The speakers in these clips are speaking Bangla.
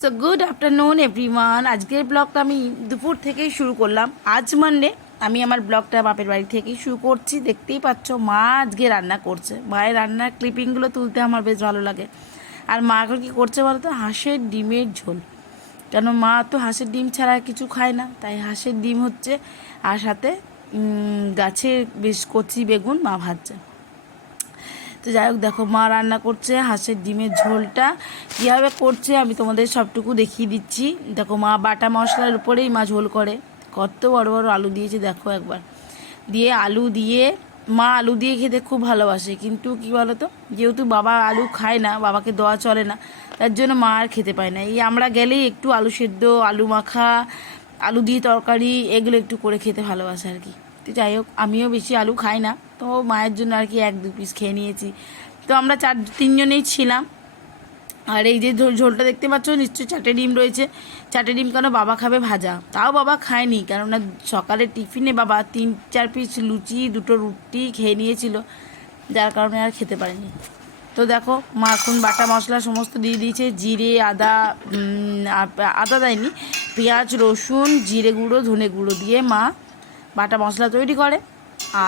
So good afternoon everyone. আজকের ব্লগটা আমি দুপুর থেকেই শুরু করলাম। আজ মানডে, আমি আমার ব্লগটা বাপের বাড়ি থেকেই শুরু করছি। দেখতেই পাচ্ছ মা আজকে রান্না করছে। মায়ের রান্নার ক্লিপিংগুলো তুলতে আমার বেশ ভালো লাগে। আর মা এখন কী করছে বলো তো, হাঁসের ডিমের ঝোল। কেন মা তো হাঁসের ডিম ছাড়া আর কিছু খায় না, তাই হাঁসের ডিম হচ্ছে, আর সাথে গাছের বেশ কচি বেগুন মা ভাজছে। তো যাই হোক, দেখো মা রান্না করছে হাঁসের ডিমের ঝোলটা। কীভাবে করছে আমি তোমাদের সবটুকু দেখিয়ে দিচ্ছি। দেখো মা বাটা মশলার উপরেই মা ঝোল করে। কত বড় বড় আলু দিয়েছে দেখো একবার। দিয়ে আলু দিয়ে, মা আলু দিয়ে খেতে খুব ভালোবাসে, কিন্তু কী বলো তো, যেহেতু বাবা আলু খায় না, বাবাকে দেওয়া চলে না, তার জন্য মা আর খেতে পায় না। এই আমরা গেলেই একটু আলু সেদ্ধ, আলু মাখা, আলু দিয়ে তরকারি, এগুলো একটু করে খেতে ভালোবাসে আর কি। তো যাই হোক, আমিও বেশি আলু খাই না, তো মায়ের জন্য আর কি 1-2 পিস খেয়ে নিয়েছি। তো আমরা 3জনেই ছিলাম। আর এই যে ঝোলটা দেখতে পাচ্ছ, নিশ্চয়ই 4টে ডিম রয়েছে। 4টে ডিম কেন, বাবা খাবে ভাজা, তাও বাবা খায়নি, কেননা সকালে টিফিনে বাবা 3-4 পিস লুচি, 2টো রুটি খেয়ে নিয়েছিল, যার কারণে আর খেতে পারেনি। তো দেখো মা এখন বাটা মশলা সমস্ত দিয়ে দিয়েছে, জিরে, আদা, আদা দেয়নি, পেঁয়াজ, রসুন, জিরে গুঁড়ো, ধনে গুঁড়ো দিয়ে মা বাটা মশলা তৈরি করে।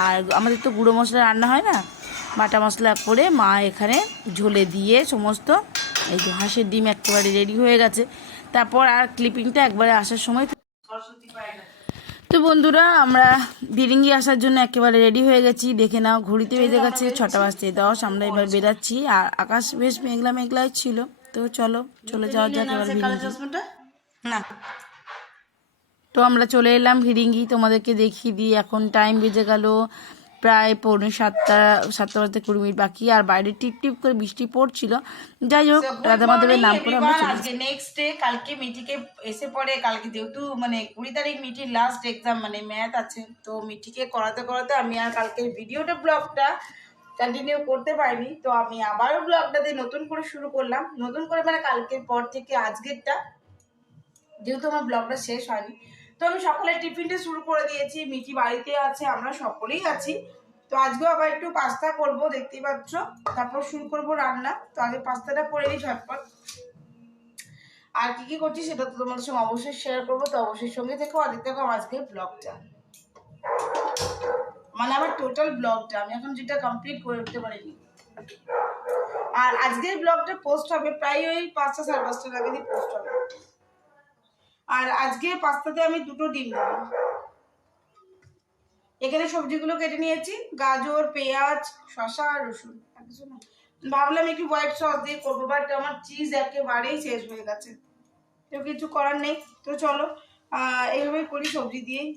আর আমাদের তো গুঁড়ো মশলা রান্না হয় না, বাটা মশলা করে মা এখানে ঝোলে দিয়ে সমস্ত, এই যে হাঁসের ডিম একেবারে রেডি হয়ে গেছে। তারপর আর ক্লিপিংটা একবারে আসার সময়। তো বন্ধুরা, আমরা বিরিঙ্গি আসার জন্য একেবারে রেডি হয়ে গেছি। দেখে নাও, ঘড়িতে বেজে গেছে 6:10। আমরা এবার বেরাচ্ছি, আর আকাশ বেশ মেঘলা মেঘলাই ছিল। তো চলো চলে যাওয়া যাক এবার বিরিঙ্গি। না, তো আমরা চলে এলাম ভিরিঙ্গি, তোমাদেরকে দেখিয়ে দিই। এখন টাইম বেজে গেল প্রায় 6:45, 7:20 বাকি, আর বাইরে টিপ টিপ করে বৃষ্টি পড়ছিল। যাই হোক, রাধা মাধবের নাম করে আমরা চলে আজকে নেক্সট ডে, কালকে মিঠিকে এসে পড়ে। কালকে যেহেতু মানে 20 তারিখ মিঠির লাস্ট এক্সাম, মানে ম্যাথ আছে, তো মিঠিকে করাতে করাতে আমি আর কালকের ভিডিওটা ব্লগটা কন্টিনিউ করতে পারিনি। তো আমি আবারও ব্লগটা দিয়ে নতুন করে শুরু করলাম, নতুন করে মানে কালকের পর থেকে আজকেরটা, যেহেতু আমার ব্লগটা শেষ হয়নি। তো আমি সকালে টিফিনটা শুরু করে দিয়েছি, মিঠি বাড়িতে আছে, আমরা সকলেই আছি। তো আজকেও আবার একটু পাস্তা করব, দেখতেই পাচ্ছ। তারপর শুরু করব রান্না। তো আগে পাস্তাটা করে নিই ঝটপট। আর কি কি করছি সেটা তো তোমাদের সঙ্গে অবশ্যই শেয়ার করবো। তো অবশ্যই সঙ্গে থেকো আর দেখতে থাকো আজকের ব্লগটা, মানে আমার টোটাল ব্লগটা আমি এখন যেটা কমপ্লিট করে উঠতে পারিনি। আর আজকের ব্লগটা পোস্ট হবে প্রায় ওই 5টা 5:30টার আগে দিয়ে পোস্ট হবে। আর আজকে পাস্তাতে আমি 2টো ডিম দেবো। এখানে সবজিগুলো কেটে নিয়েছি, গাজর, পেঁয়াজ, শসা আর রসুন। ভাবলাম একটু হোয়াইট সস দিয়ে করবো, বাট আমার চিজ একেবারেই শেষ হয়ে গেছে, তো কিছু করার নেই। তো চলো এইভাবে করি সবজি দিয়েই।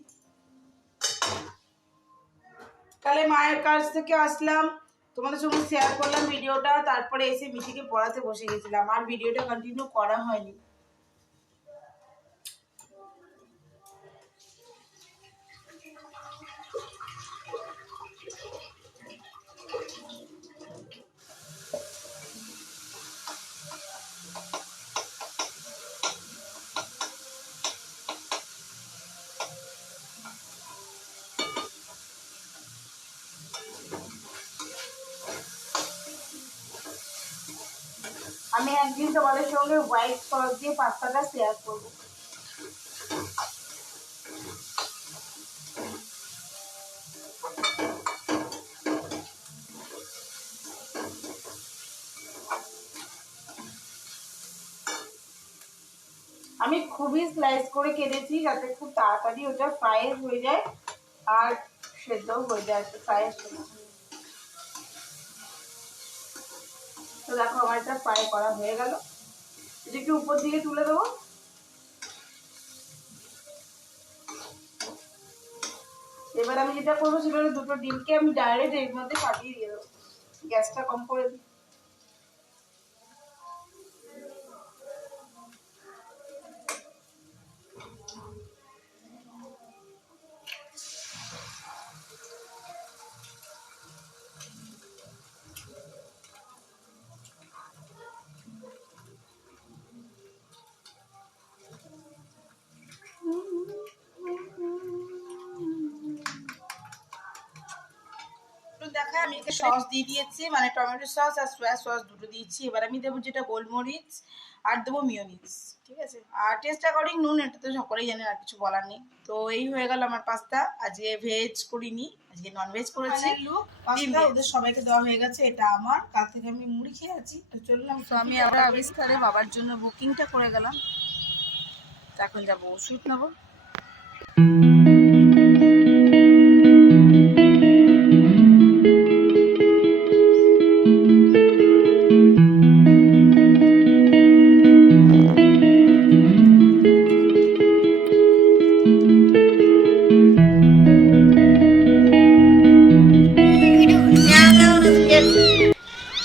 কালে মায়ের কাছ থেকে আসলাম, তোমাদের সঙ্গে শেয়ার করলাম ভিডিওটা, তারপরে এসে মিঠিকে পড়াতে বসে গেছিলাম, আর ভিডিওটা কন্টিনিউ করা হয়নি। আমি একদিন তোমাদের সঙ্গে হোয়াইট সস দিয়ে পাস্তাটা শেয়ার করবো। আমি খুবই স্লাইস করে কেটেছি, যাতে খুব তাড়াতাড়ি ওটা ফ্রাই হয়ে যায় আর সেদ্ধও হয়ে যায় ফ্রাই। তো দেখো আমার এটা ফ্রাই করা হয়ে গেল, এটা একটু উপর দিকে তুলে দেবো। এবার আমি যেটা করবো সেটা হলো 2টো ডিমকে আমি ডাইরেক্ট এর মধ্যে ফাটিয়ে দিয়ে দেবো। গ্যাসটা কম করে দিই। দেখায় আমি সস দিয়ে দিয়েছি, মানে টমেটো সস আর সয়া সস দুটো দিয়েছি। এবার আমি দেবো যেটা গোলমরিচ আর দেবো মিওনিজ, ঠিক আছে। আর টেস্ট অ্যাকর্ডিং নুন, এটা তো সকলেই জানেন, আর কিছু বলার নেই। তো এই হয়ে গেল আমার পাস্তা। আজকে ভেজ করিনি, আজকে নন ভেজ করেছি। পাস্তা ওদের সবাইকে দেওয়া হয়ে গেছে, এটা আমার। কাল থেকে আমি মুড়ি খেয়ে আছি, তো চললাম। তো আমি আবার আবিষ্কারে বাবার জন্য বুকিংটা করে গেলাম। তো এখন যাবো ওষুধ নেবো।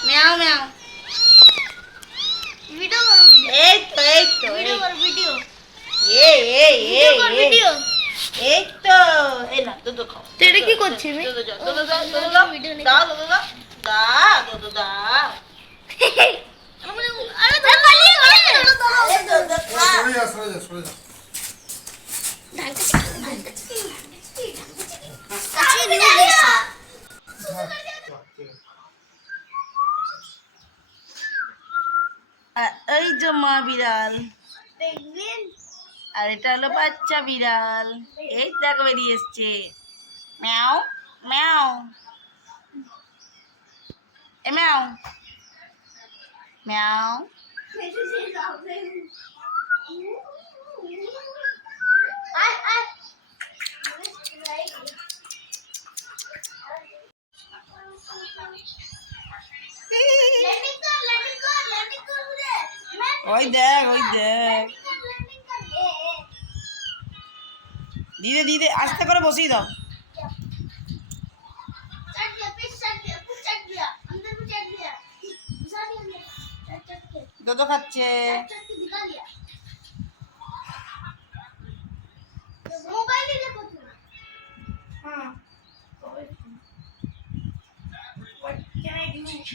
ম্যাও ম্যাও, ভিডিও করো ভিডিও এই তো এই তো ভিডিও করো ভিডিও ভিডিও, এই তো এই না দুধ খাও। তো এটা কি করছি আমি? দুধ দাও, দুধ দাও, দুধ দাও, ভিডিও নেই। দাও, দুধ দাও, দাও, দুধ দাও। আরে পালিয়ে গেছে এই দুধ খাও। সরে যা এই যে মা বিড়াল, দেখবেন আর এটা হলো বাচ্চা বিড়াল। এই দেখো বেরিয়ে এসছে, ম্যাও ম্যাও, এ ম্যাও ম্যাও। আয় আয় ল্যান্ডিং কর রে ওই দেখ, ওই দেখ, দিদে দিদে আস্তে করে বসিয়ে দাও। चढ़ गया फिर चढ़ गया अंदर में चढ़ गया घुसा दिया अंदर चढ़ के দুধ খাচ্ছে। चढ़ के दिखा दिया मोबाइल ही देखो तुम हाँ what can I do